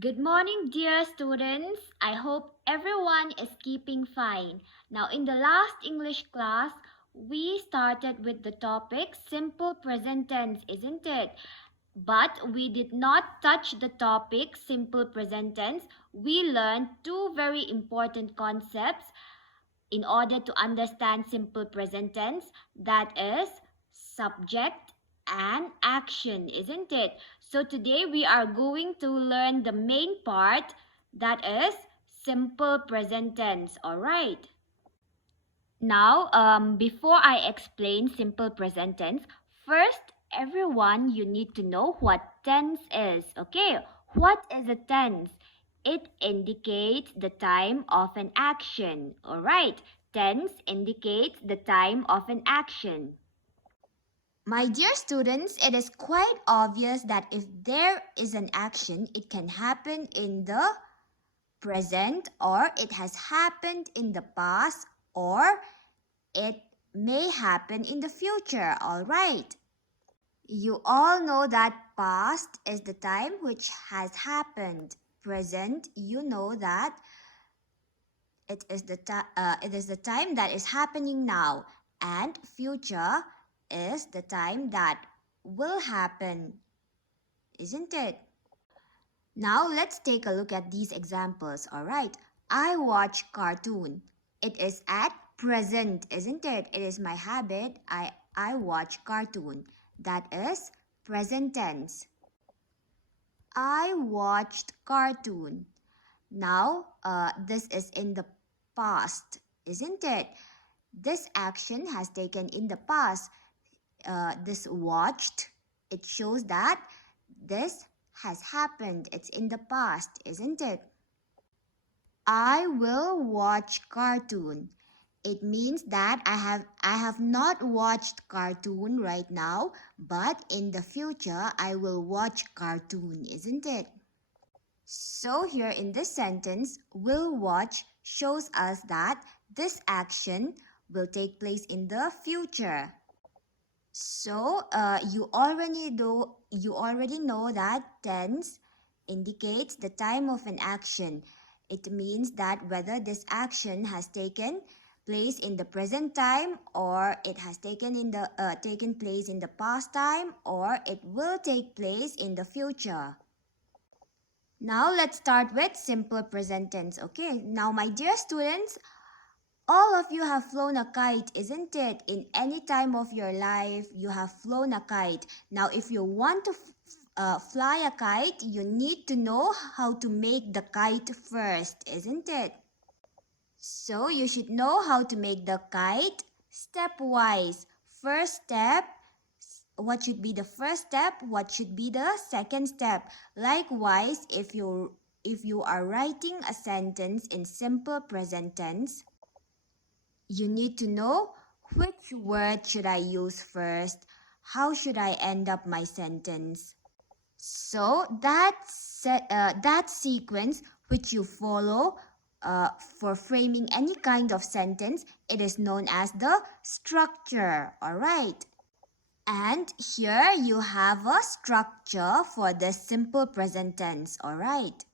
Good morning, dear students. I hope everyone is keeping fine. Now, in the last English class, we started with the topic simple present tense, isn't it? But we did not touch the topic simple present tense. We learned two very important concepts in order to understand simple present tense, that is subject and action, isn't it? So today we are going to learn the main part, that is simple present tense. All right. Now, before I explain simple present tense, first, everyone, you need to know what tense is. Okay, what is a tense? It indicates the time of an action. All right, tense indicates the time of an action. My dear students, it is quite obvious that if there is an action, it can happen in the present, or it has happened in the past, or it may happen in the future. All right. You all know that past is the time which has happened. Present, you know that it is the time that is happening now, and future is the time that will happen, isn't it? Now let's take a look at these examples. All right. I watch cartoon. It is at present, isn't it? It is my habit. I watch cartoon. That is present tense. I watched cartoon. Now, this is in the past, isn't it? This action has taken in the past. This watched, it shows that this has happened. It's in the past, isn't it? I will watch cartoon. It means that I have not watched cartoon right now, but in the future I will watch cartoon, isn't it? So here in this sentence, will watch shows us that this action will take place in the future. So you already know that tense indicates the time of an action. It means that whether this action has taken place in the present time, or it has taken place in the past time, or it will take place in the future. Now let's start with simple present tense. Okay, now my dear students, all of you have flown a kite, isn't it? In any time of your life, you have flown a kite. Now, if you want to fly a kite, you need to know how to make the kite first, isn't it? So, you should know how to make the kite stepwise. First step, what should be the first step? What should be the second step? Likewise, if you are writing a sentence in simple present tense, you need to know which word should I use first. How should I end up my sentence? So that sequence which you follow for framing any kind of sentence, it is known as the structure. All right. And here you have a structure for the simple present tense. All right.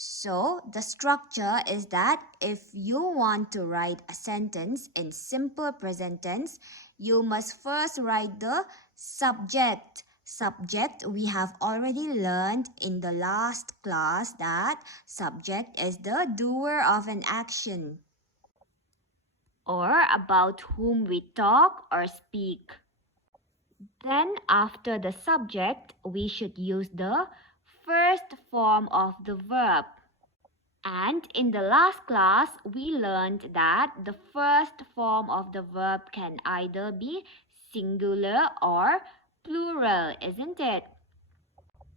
So, the structure is that if you want to write a sentence in simple present tense, you must first write the subject. Subject, we have already learned in the last class that subject is the doer of an action, or about whom we talk or speak. Then, after the subject, we should use the first form of the verb. And in the last class, we learned that the first form of the verb can either be singular or plural, isn't it?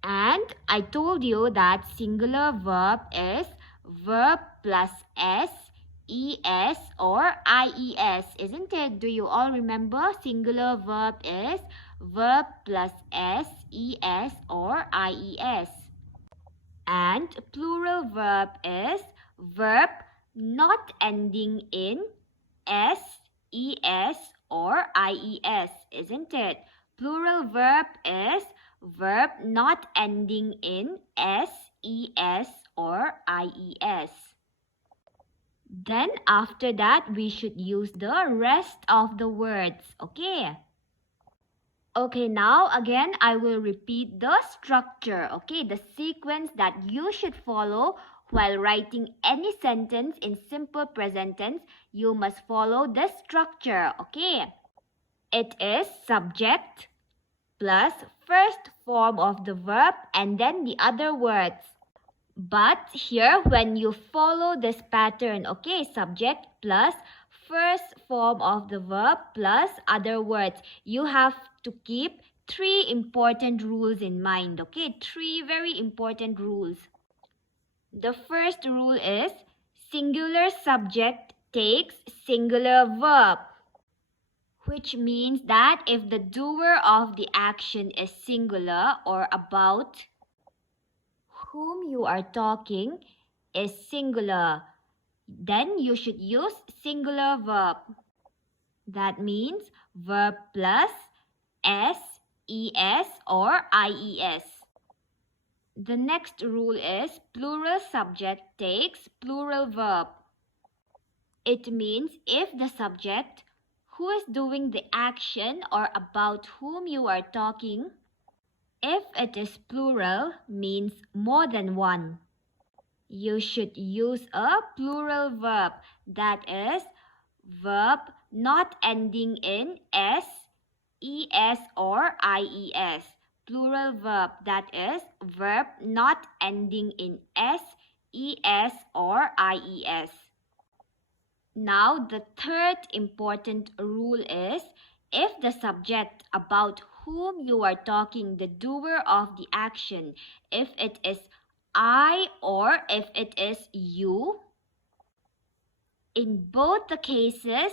And I told you that singular verb is verb plus s, es or ies, isn't it? Do you all remember? Singular verb is verb plus s, es or ies. And plural verb is verb not ending in s, es or ies, isn't it? Plural verb is verb not ending in s, es or ies. Then after that, we should use the rest of the words, okay? Okay, now again, I will repeat the structure, okay? The sequence that you should follow while writing any sentence in simple present tense. You must follow this structure, okay? It is subject plus first form of the verb and then the other words. But here, when you follow this pattern, okay, subject plus first form of the verb plus other words, you have to keep 3 important rules in mind, okay? 3 very important rules. The first rule is singular subject takes singular verb, which means that if the doer of the action is singular or about whom you are talking is singular, then you should use singular verb. That means verb plus s, es or ies. The next rule is plural subject takes plural verb. It means if the subject who is doing the action or about whom you are talking, if it is plural, means more than one, you should use a plural verb, that is verb not ending in s, es or ies. Plural verb, that is verb not ending in s, es or ies. Now the third important rule is if the subject about whom you are talking, the doer of the action, if it is I or if it is you, in both the cases,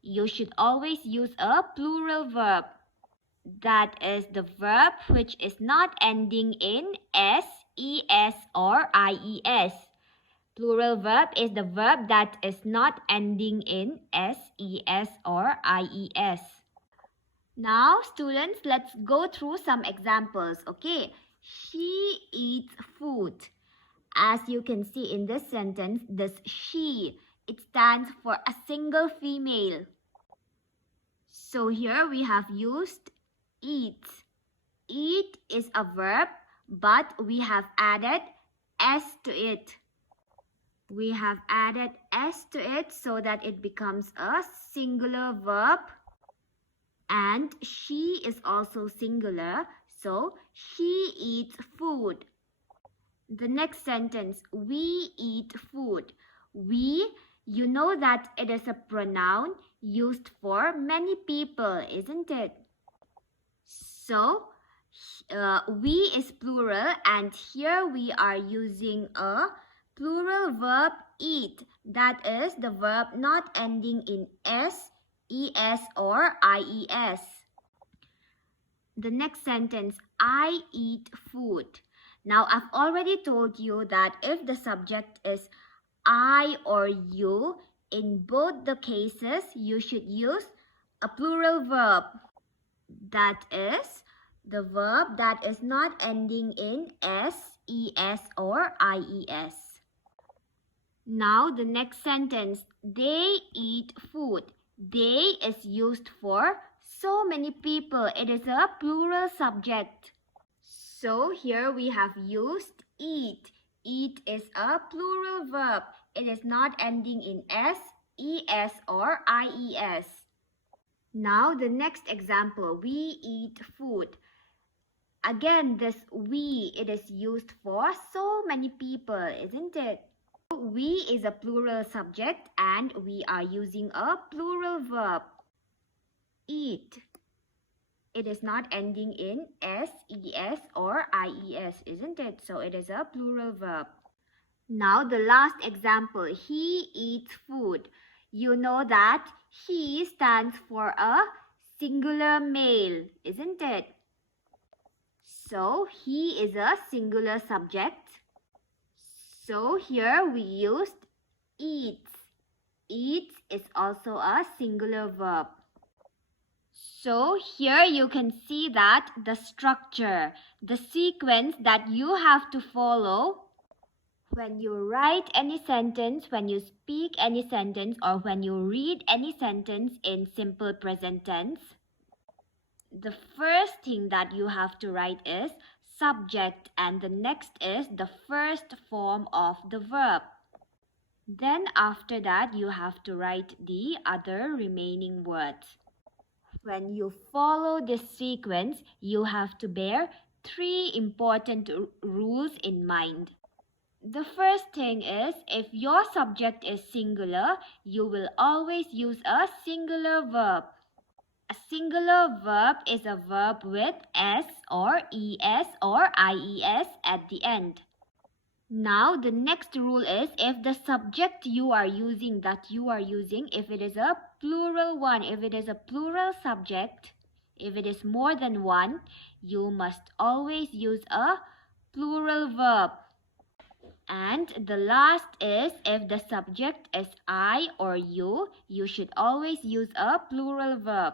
you should always use a plural verb. That is the verb which is not ending in s, es or ies. Plural verb is the verb that is not ending in s, es or ies. Now students, let's go through some examples, okay? She eats food. As you can see in this sentence, this she, it stands for a single female. So here we have used eat. Eat is a verb, but we have added s to it. We have added s to it so that it becomes a singular verb. And she is also singular, so she eats food. The next sentence, we eat food. We, you know that it is a pronoun used for many people, isn't it? So, we is plural and here we are using a plural verb eat. That is the verb not ending in s, es or ies. The next sentence, I eat food. Now, I've already told you that if the subject is I or you, in both the cases, you should use a plural verb. That is the verb that is not ending in s, es or ies. Now, the next sentence, they eat food. They is used for so many people. It is a plural subject. So here we have used eat. Eat is a plural verb. It is not ending in s, es or ies. Now the next example, we eat food. Again, this we, it is used for so many people, isn't it? We is a plural subject and we are using a plural verb. Eat. It is not ending in s, es or ies, isn't it? So it is a plural verb. Now the last example, he eats food. You know that he stands for a singular male, isn't it? So he is a singular subject. So here we used eats. Eats is also a singular verb. So here you can see that the structure, the sequence that you have to follow When you write any sentence, when you speak any sentence, or when you read any sentence in simple present tense, the first thing that you have to write is subject, and the next is the first form of the verb. Then after that, you have to write the other remaining words. When you follow this sequence, you have to bear 3 important rules in mind. The first thing is, if your subject is singular, you will always use a singular verb. A singular verb is a verb with s or es or ies at the end. Now the next rule is, if the subject you are using, if it is a plural one, if it is a plural subject, if it is more than one, you must always use a plural verb. And the last is, if the subject is I or you should always use a plural verb.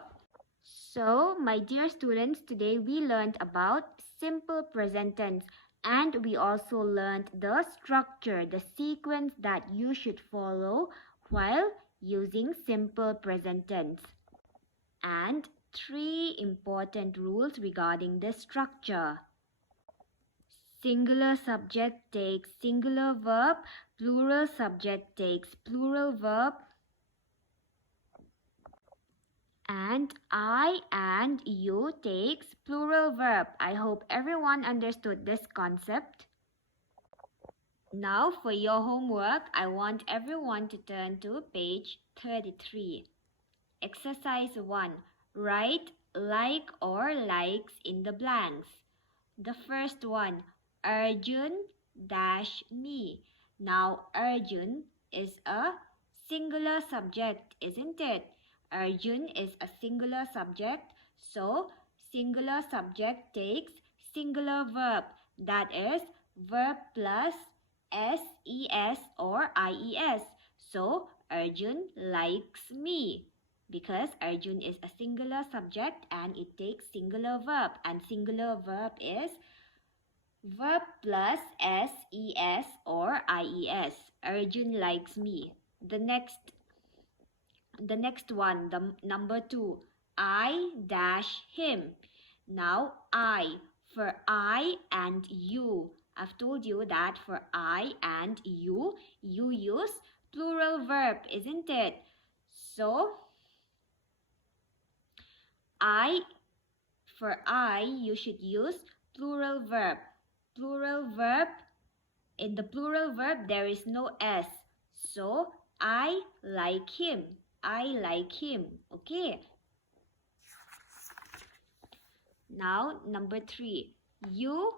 So, my dear students, today we learned about simple present tense, and we also learned the structure, the sequence that you should follow while using simple present tense, and 3 important rules regarding the structure. Singular subject takes singular verb, plural subject takes plural verb, and I and you takes plural verb. I hope everyone understood this concept. Now for your homework, I want everyone to turn to page 33. Exercise 1. Write like or likes in the blanks. The first one, Arjun dash me. Now Arjun is a singular subject, isn't it? Arjun is a singular subject, so singular subject takes singular verb, that is verb plus ses or ies. So Arjun likes me, because Arjun is a singular subject and it takes singular verb, and singular verb is verb plus ses or ies. Arjun likes me. The next one, the number 2, I dash him. Now I, for I and you, I've told you that for I and you use plural verb, isn't it? So for I, you should use plural verb. Plural verb, in the plural verb there is no s. So I like him. I like him. Okay. Now number 3. You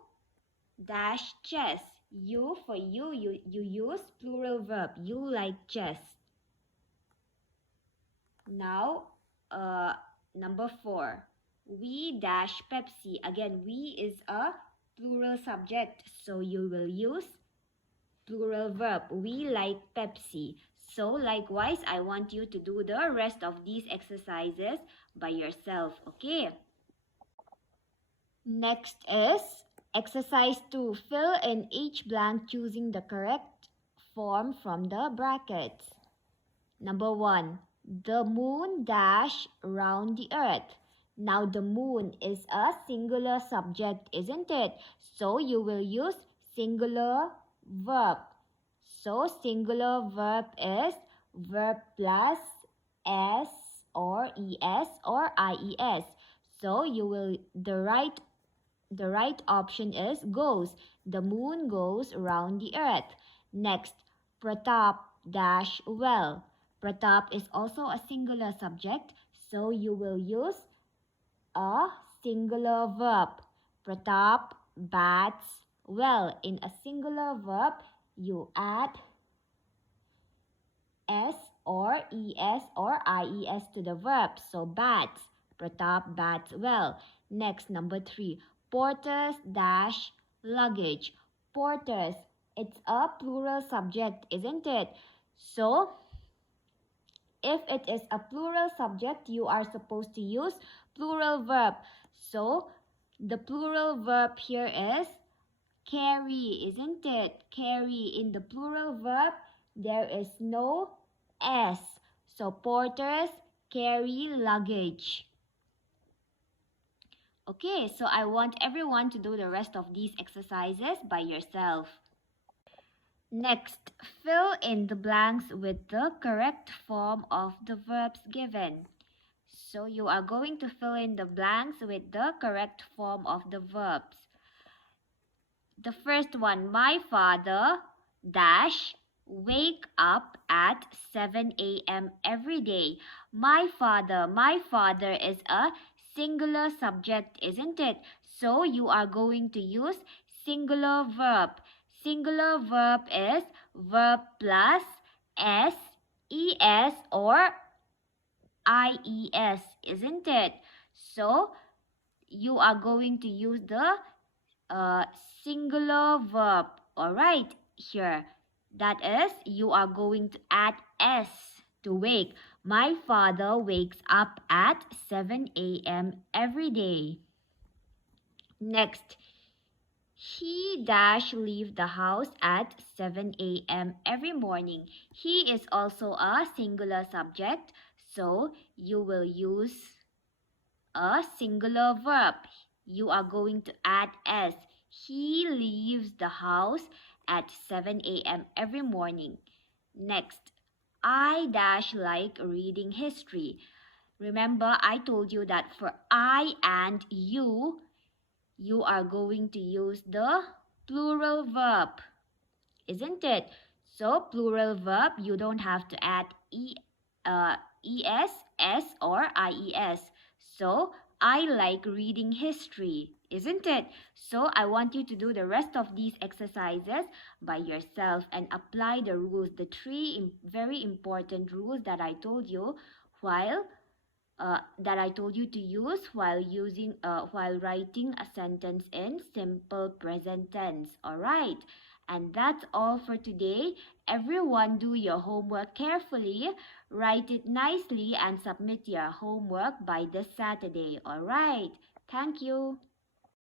dash chess. You, for you use plural verb. You like chess. Now number 4. We dash Pepsi. Again, we is a plural subject, so you will use plural verb. We like Pepsi. So likewise, I want you to do the rest of these exercises by yourself, okay? Next is exercise 2. Fill in each blank choosing the correct form from the brackets. Number 1. The moon dash round the earth. Now the moon is a singular subject, isn't it? So you will use singular verb. So singular verb is verb plus s or es or ies. So the right option is goes. The moon goes round the earth. Next, Pratap dash well. Pratap is also a singular subject, so you will use a singular verb. Pratap bats well. In a singular verb, you add s or es or ies to the verb. So bats. Pratap bats well. Next, number 3. Porters dash luggage. Porters. It's a plural subject, isn't it? So if it is a plural subject, you are supposed to use plural verb. So the plural verb here is carry, isn't it? Carry. In the plural verb, there is no S. So porters carry luggage. Okay, so I want everyone to do the rest of these exercises by yourself. Next, fill in the blanks with the correct form of the verbs given. So you are going to fill in the blanks with the correct form of the verbs. The first one, my father dash wake up at 7 a.m. every day. My father is a singular subject, isn't it? So you are going to use singular verb. Singular verb is verb plus s, es or ies, isn't it? So you are going to use the singular verb. Alright, here. That is, you are going to add s to wake. My father wakes up at 7 a.m. every day. Next, he dash leave the house at 7 a.m. every morning. He is also a singular subject, so you will use a singular verb. You are going to add s. He leaves the house at 7 a.m. every morning. Next, I dash like reading history. Remember, I told you that for I and you are going to use the plural verb, isn't it? So, plural verb, you don't have to add es, s or ies. So, I like reading history, isn't it? So, I want you to do the rest of these exercises by yourself and apply the rules, the three very important rules that I told you to use while writing a sentence in simple present tense. All right. And that's all for today. Everyone do your homework carefully, write it nicely and submit your homework by this Saturday. All right. Thank you.